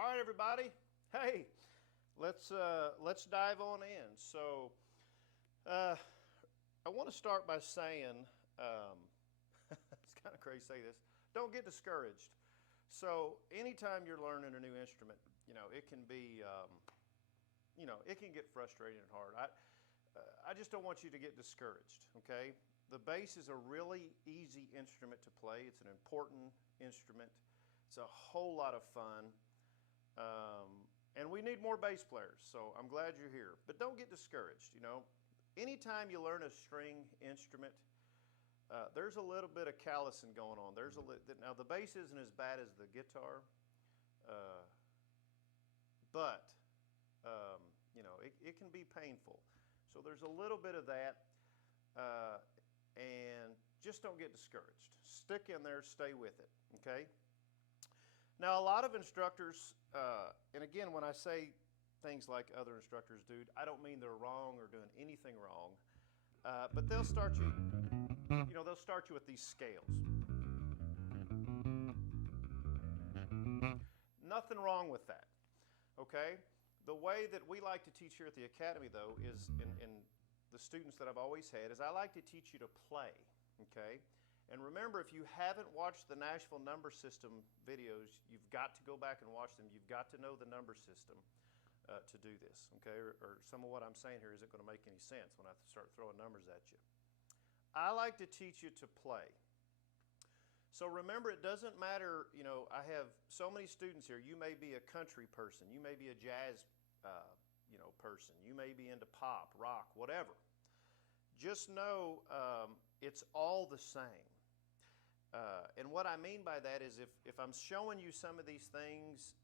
All right, everybody. Hey, let's dive on in. So, I want to start by saying, it's kind of crazy to say this. Don't get discouraged. So, anytime you're learning a new instrument, it can be, it can get frustrating and hard. I just don't want you to get discouraged. Okay, the bass is a really easy instrument to play. It's an important instrument. It's a whole lot of fun. And we need more bass players, so I'm glad you're here. But don't get discouraged, Anytime you learn a string instrument, there's a little bit of callousing going on. Now, the bass isn't as bad as the guitar, but, it can be painful. So there's a little bit of that, and just don't get discouraged. Stick in there, stay with it, okay? Now, a lot of instructors, and again, when I say things like other instructors do, I don't mean they're wrong or doing anything wrong, but they'll start you, they'll start you with these scales. Nothing wrong with that, okay? The way that we like to teach here at the Academy, though, is, in the students that I've always had, is I like to teach you to play, okay? And remember, if you haven't watched the Nashville number system videos, you've got to go back and watch them. You've got to know the number system to do this, okay? Or some of what I'm saying here isn't going to make any sense when I start throwing numbers at you. I like to teach you to play. So remember, it doesn't matter, I have so many students here. You may be a country person. You may be a jazz, person. You may be into pop, rock, whatever. Just know it's all the same. And what I mean by that is if I'm showing you some of these things,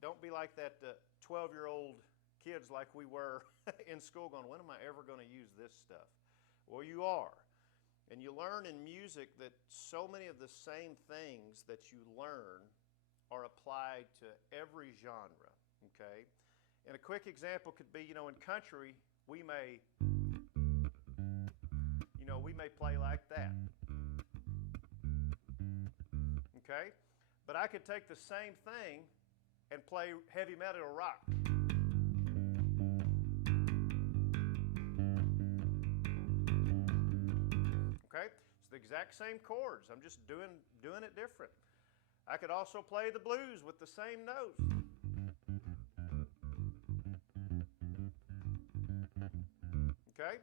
don't be like that 12-year-old kids like we were in school going, when am I ever going to use this stuff? Well, you are. And you learn in music that so many of the same things that you learn are applied to every genre, okay? And a quick example could be, in country, we may play like that. Okay? But I could take the same thing and play heavy metal or rock. Okay? It's the exact same chords. I'm just doing it different. I could also play the blues with the same notes. Okay?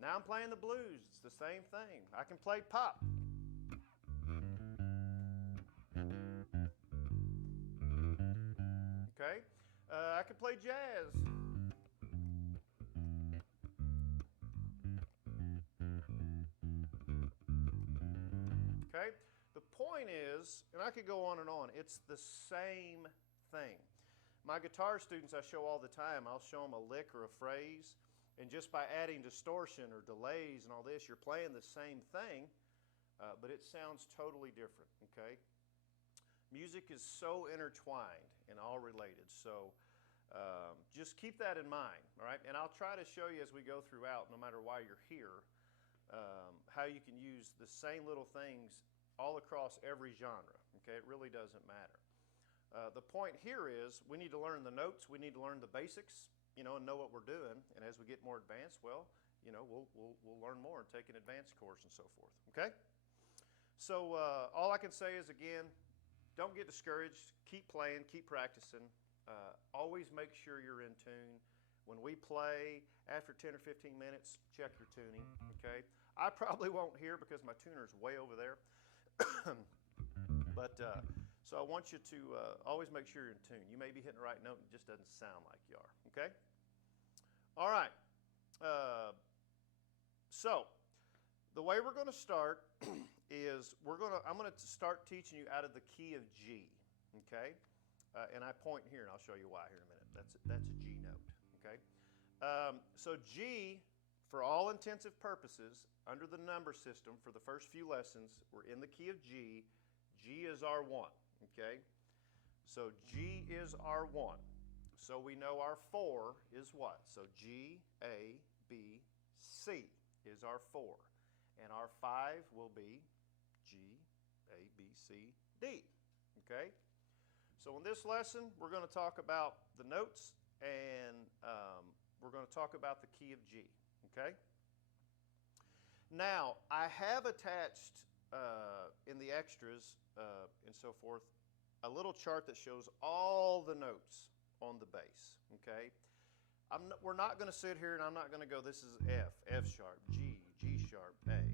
Now I'm playing the blues. It's the same thing. I can play pop. Okay? I can play jazz. Okay? The point is, and I could go on, it's the same thing. My guitar students I show all the time, I'll show them a lick or a phrase, and just by adding distortion or delays and all this, you're playing the same thing, but it sounds totally different, okay? Music is so intertwined and all related, so just keep that in mind, all right? And I'll try to show you as we go throughout, no matter why you're here, how you can use the same little things all across every genre, okay? It really doesn't matter. The point here is we need to learn the notes, we need to learn the basics, and know what we're doing. And as we get more advanced, well, we'll learn more and take an advanced course and so forth, okay? So all I can say is, again, don't get discouraged. Keep playing, keep practicing. Always make sure you're in tune. When we play, after 10 or 15 minutes, check your tuning, okay? I probably won't hear because my tuner's way over there. But so I want you to always make sure you're in tune. You may be hitting the right note and it just doesn't sound like you are, okay? All right. So the way we're going to start is I'm going to start teaching you out of the key of G, okay? And I point here, and I'll show you why here in a minute. That's a G note, okay? So G, for all intensive purposes, under the number system for the first few lessons, we're in the key of G. G is our 1, okay? So G is our 1. So we know our 4 is what? So G, A, B, C is our 4. And our 5 will be G, A, B, C, D, okay? So in this lesson, we're going to talk about the notes, and we're going to talk about the key of G, okay? Now, I have attached in the extras and so forth a little chart that shows all the notes on the bass, okay? We're not going to sit here and I'm not going to go, this is F, F sharp, G, G sharp, A,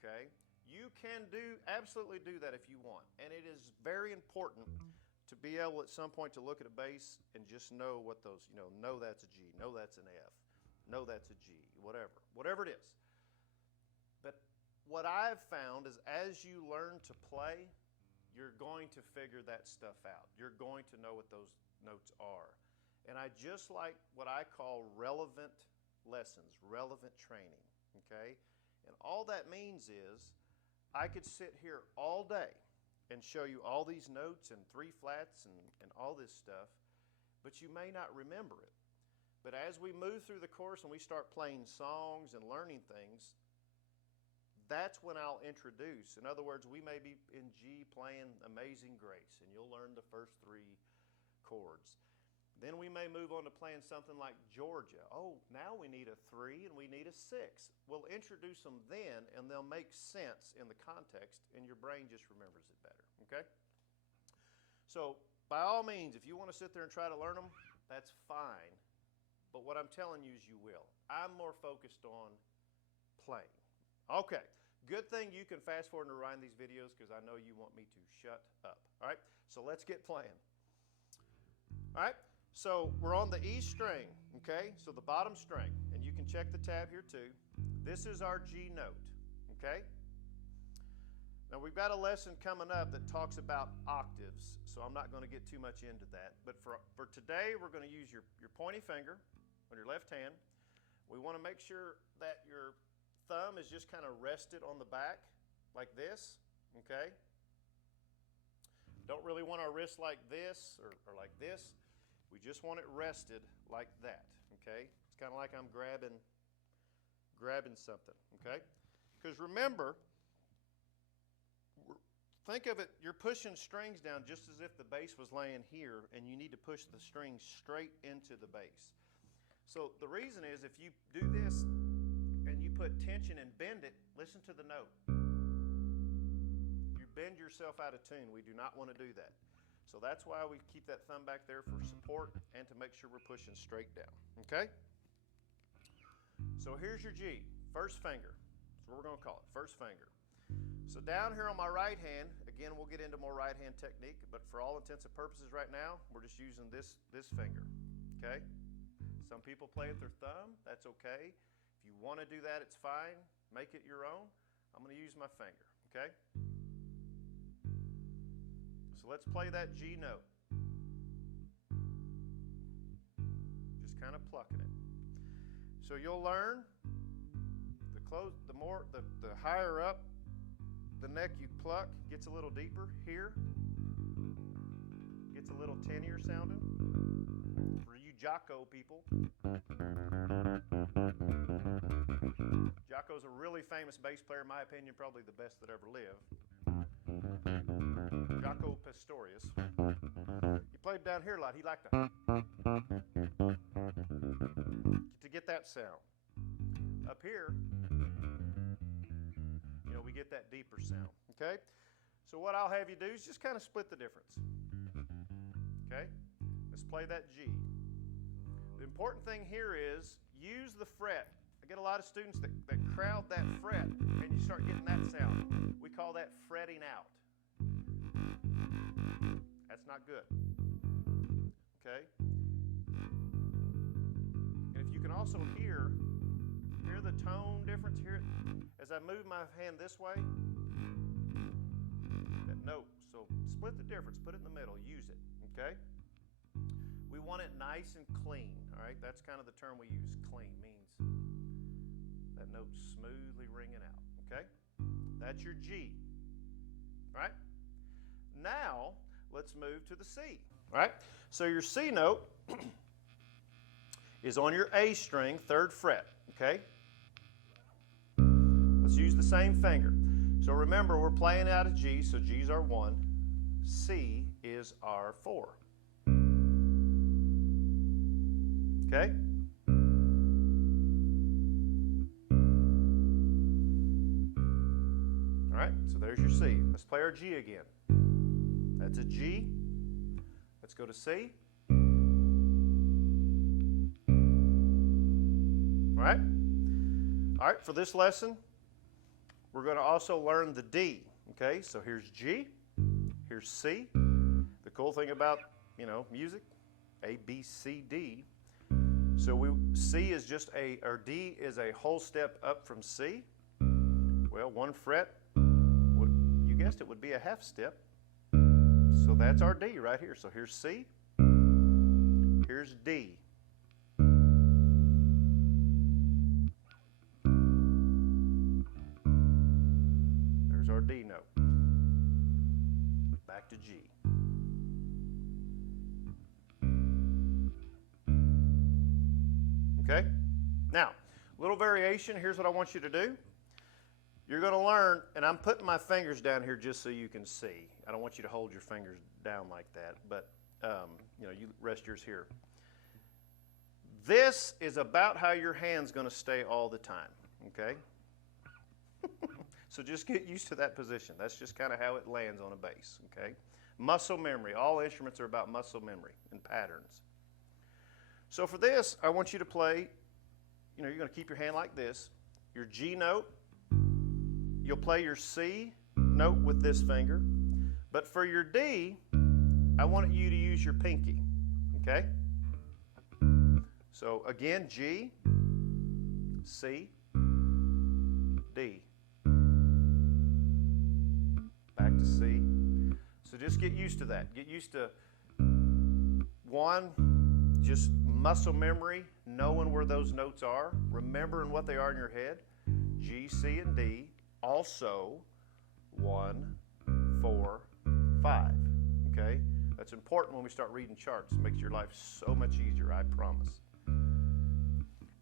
okay? You can absolutely do that if you want, and it is very important to be able at some point to look at a bass and just know what those, know that's a G, know that's an F, know that's a G, whatever it is. But what I've found is as you learn to play, you're going to figure that stuff out. You're going to know what those notes are. And I just like what I call relevant lessons, relevant training, okay? And all that means is I could sit here all day and show you all these notes and three flats and all this stuff, but you may not remember it. But as we move through the course and we start playing songs and learning things, that's when I'll introduce. In other words, we may be in G playing Amazing Grace, and you'll learn the first three chords. Then we may move on to playing something like Georgia. Oh, now we need a 3 and we need a 6. We'll introduce them then, and they'll make sense in the context, and your brain just remembers it better, okay? So by all means, if you want to sit there and try to learn them, that's fine. But what I'm telling you is you will. I'm more focused on playing. Okay, good thing you can fast forward and rewind these videos because I know you want me to shut up. All right, so let's get playing. All right, so we're on the E string, okay? So the bottom string, and you can check the tab here too. This is our G note, okay? Now we've got a lesson coming up that talks about octaves, so I'm not going to get too much into that. But for today, we're going to use your pointy finger on your left hand. We want to make sure that your thumb is just kind of rested on the back like this, okay? Don't really want our wrist like this or like this. We just want it rested like that, okay? It's kind of like I'm grabbing something, okay? Because remember, think of it, you're pushing strings down just as if the bass was laying here, and you need to push the strings straight into the bass. So the reason is if you do this and you put tension and bend it, listen to the note. You bend yourself out of tune. We do not want to do that. So that's why we keep that thumb back there for support and to make sure we're pushing straight down, okay? So here's your G, first finger. That's what we're going to call it, first finger. So down here on my right hand, again, we'll get into more right hand technique, but for all intents and purposes right now, we're just using this finger, okay? Some people play with their thumb, that's okay. If you want to do that, it's fine. Make it your own. I'm going to use my finger, okay? So let's play that G note. Just kind of plucking it. So you'll learn the higher up the neck you pluck gets a little deeper here. Gets a little tinnier sounding. For you Jocko people. Jocko's a really famous bass player, in my opinion, probably the best that ever lived. Jocko Pastorius. He played down here a lot. He liked to get that sound. Up here, we get that deeper sound, okay? So what I'll have you do is just kind of split the difference, okay? Let's play that G. The important thing here is use the fret. I get a lot of students that crowd that fret and you start getting that sound. We call that fretting out. That's not good, okay? And if you can also hear the tone difference, hear it as I move my hand this way, that note. So split the difference, put it in the middle, use it, okay? We want it nice and clean, all right? That's kind of the term we use. Clean means that note smoothly ringing out, okay? That's your G, all right? Now, let's move to the C, all right? So your C note is on your A string, 3rd fret, okay? Let's use the same finger. So remember, we're playing out of G, so G's our 1. C is our 4. Okay? All right, so there's your C. Let's play our G again. That's a G. Let's go to C. All right? All right, for this lesson, we're going to also learn the D. Okay, so here's G, here's C. The cool thing about, music, A, B, C, D. So C is just or D is a whole step up from C. Well, 1 fret, you guessed it, would be a half step. So that's our D right here. So here's C, here's D. There's our D note. Back to G. Okay? Now, little variation. Here's what I want you to do. You're going to learn, and I'm putting my fingers down here just so you can see. I don't want you to hold your fingers down like that, but you rest yours here. This is about how your hand's going to stay all the time, okay? So just get used to that position. That's just kind of how it lands on a bass, okay? Muscle memory. All instruments are about muscle memory and patterns. So for this, I want you to play, you're going to keep your hand like this. Your G note, you'll play your C note with this finger. But for your D, I want you to use your pinky, okay? So again, G, C, D. Back to C. So just get used to that. Get used to, one, just muscle memory, knowing where those notes are, remembering what they are in your head. G, C, and D. Also, 1, 4, 5. Okay? That's important when we start reading charts. It makes your life so much easier, I promise.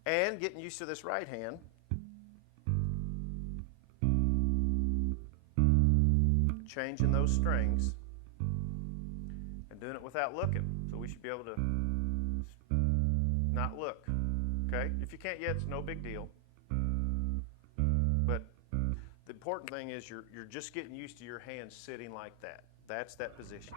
And getting used to this right hand. Changing those strings and doing it without looking. So we should be able to not look. Okay? If you can't yet, it's no big deal. But the important thing is you're just getting used to your hands sitting like that. That's that position.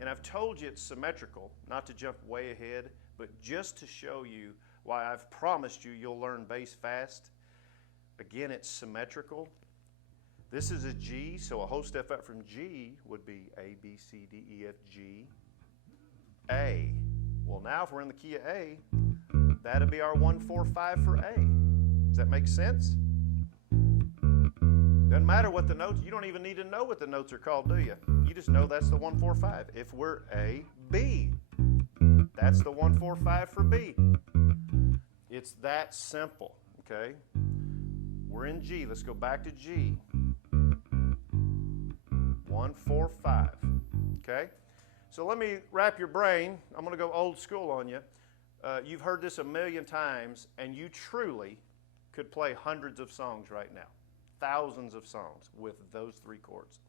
And I've told you it's symmetrical, not to jump way ahead, but just to show you why I've promised you'll learn bass fast. Again, it's symmetrical. This is a G, so a whole step up from G would be A, B, C, D, E, F, G, A. Well, now if we're in the key of A, that'll be our 1, 4, 5 for A. Does that make sense? Doesn't matter what the notes, you don't even need to know what the notes are called, do you? You just know that's the 1, 4, 5. If we're A, B, that's the 1, 4, 5 for B. It's that simple, okay? We're in G. Let's go back to G. 1, 4, 5. Okay? So let me wrap your brain. I'm going to go old school on you. You've heard this a million times, and you truly could play hundreds of songs right now. Thousands of songs with those 3 chords.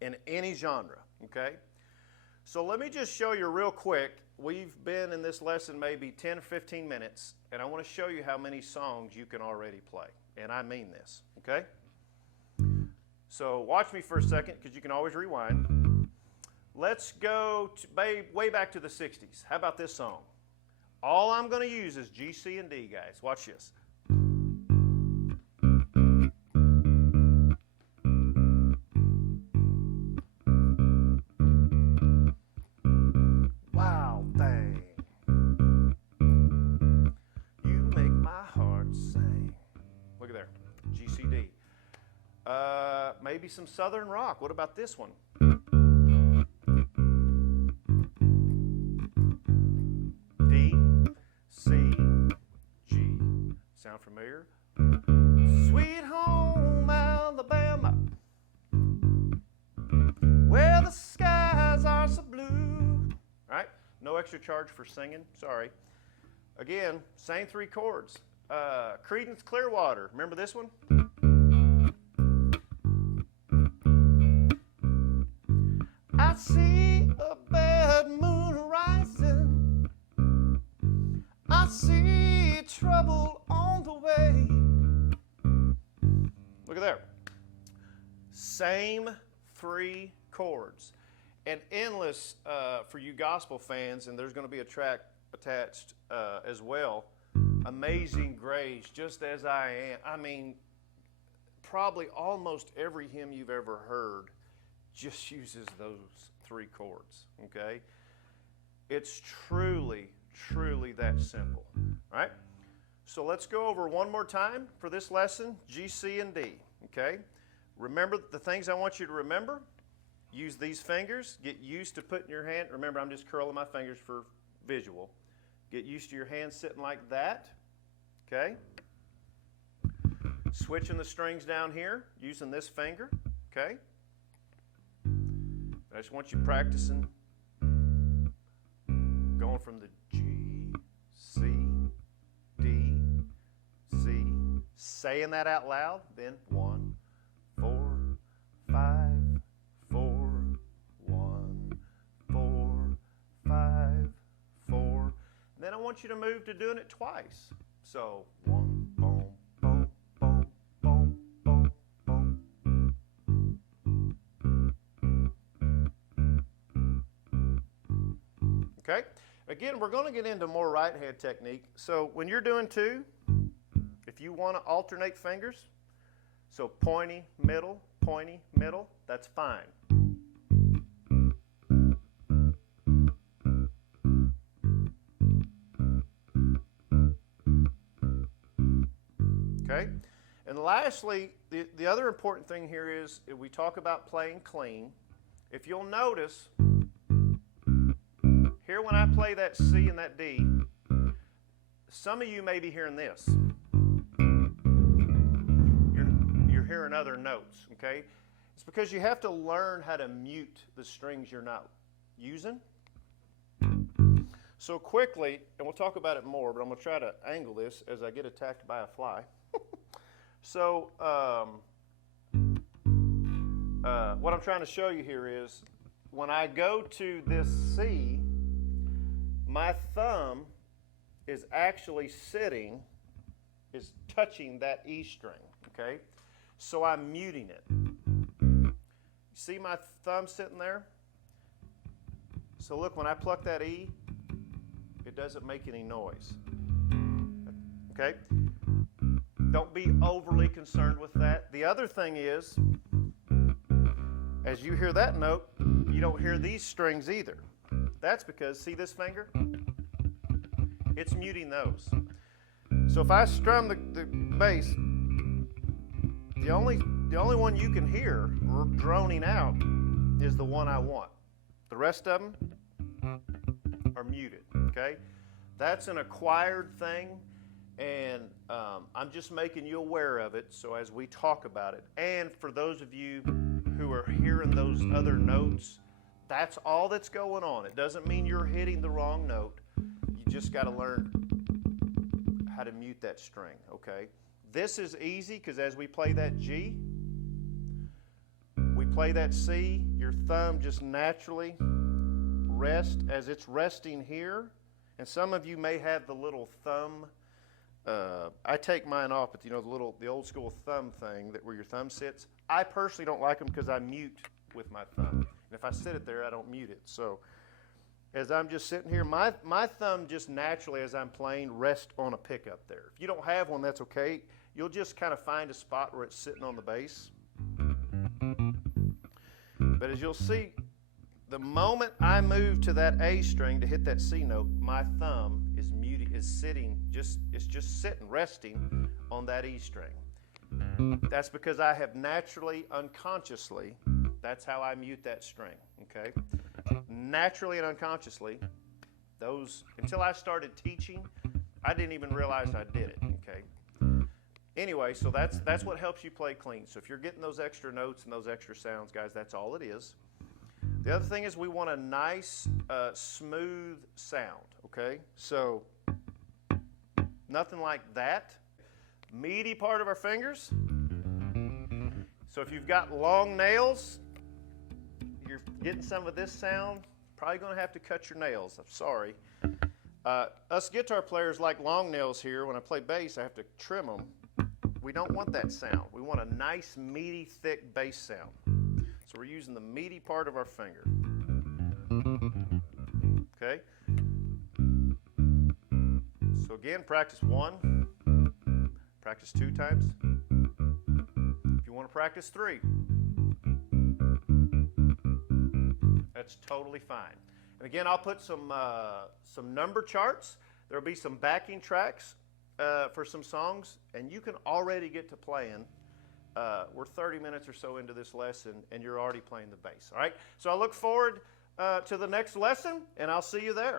In any genre, okay? So let me just show you real quick. We've been in this lesson maybe 10 or 15 minutes, and I want to show you how many songs you can already play. And I mean this, okay? So watch me for a second, because you can always rewind. Let's go way back to the 60s. How about this song? All I'm going to use is G, C, and D, guys. Watch this. Wow, dang. You make my heart sing. Look at there. G, C, D. Maybe some Southern rock. What about this one? D, C, G. Sound familiar? Sweet home Alabama, where the skies are so blue. All right? No extra charge for singing. Sorry. Again, same 3 chords. Creedence Clearwater. Remember this one? Same 3 chords. And endless, for you gospel fans, and there's going to be a track attached as well, Amazing Grace, Just As I Am. I mean, probably almost every hymn you've ever heard just uses those 3 chords, okay? It's truly, truly that simple, all right? So let's go over one more time for this lesson, G, C, and D, okay? Remember the things I want you to remember. Use these fingers. Get used to putting your hand. Remember, I'm just curling my fingers for visual. Get used to your hands sitting like that, okay? Switching the strings down here, using this finger, okay? I just want you practicing going from the G, C, D, C, saying that out loud, then 1, 4, 5, 4, 1, 4, 5, 4. And then I want you to move to doing it twice. So 1, boom, boom, boom, boom, boom, boom. Okay? Again, we're going to get into more right hand technique. So when you're doing 2, if you want to alternate fingers, so pointy, middle, that's fine. Okay? And lastly, the other important thing here is if we talk about playing clean. If you'll notice, here when I play that C and that D, some of you may be hearing this. You're hearing other notes, okay? It's because you have to learn how to mute the strings you're not using. So quickly, and we'll talk about it more, but I'm going to try to angle this as I get attacked by a fly. So what I'm trying to show you here is when I go to this C, my thumb is actually touching that E string, okay? So I'm muting it. See my thumb sitting there? So look, when I pluck that E, it doesn't make any noise, okay? Don't be overly concerned with that. The other thing is, as you hear that note, you don't hear these strings either. That's because, see this finger? It's muting those. So if I strum the bass, the only one you can hear droning out is the one I want. The rest of them are muted, okay? That's an acquired thing, and I'm just making you aware of it so as we talk about it. And for those of you who are hearing those other notes, that's all that's going on. It doesn't mean you're hitting the wrong note. You just got to learn how to mute that string, okay? This is easy because as we play that G, we play that C, your thumb just naturally rests as it's resting here. And some of you may have the little thumb. I take mine off, but you know the old school thumb thing where your thumb sits. I personally don't like them because I mute with my thumb. And if I sit it there, I don't mute it. So as I'm just sitting here, my thumb just naturally, as I'm playing, rests on a pickup there. If you don't have one, that's okay. You'll just kind of find a spot where it's sitting on the bass. But as you'll see, the moment I move to that A string to hit that C note, my thumb is muted, it's just sitting, resting on that E string. That's because I have naturally, unconsciously, that's how I mute that string, okay? Naturally and unconsciously, until I started teaching, I didn't even realize I did it, okay? Anyway, so that's what helps you play clean. So if you're getting those extra notes and those extra sounds, guys, that's all it is. The other thing is we want a nice, smooth sound, okay? So nothing like that. Meaty part of our fingers. So if you've got long nails, you're getting some of this sound, probably going to have to cut your nails. I'm sorry. Us guitar players like long nails here. When I play bass, I have to trim them. We don't want that sound. We want a nice, meaty, thick bass sound. So we're using the meaty part of our finger. Okay? So again, practice 1, practice 2 times. If you want to practice 3, that's totally fine. And again, I'll put some number charts. There'll be some backing tracks for some songs, and you can already get to playing. We're 30 minutes or so into this lesson, and you're already playing the bass. All right? So I look forward to the next lesson, and I'll see you there.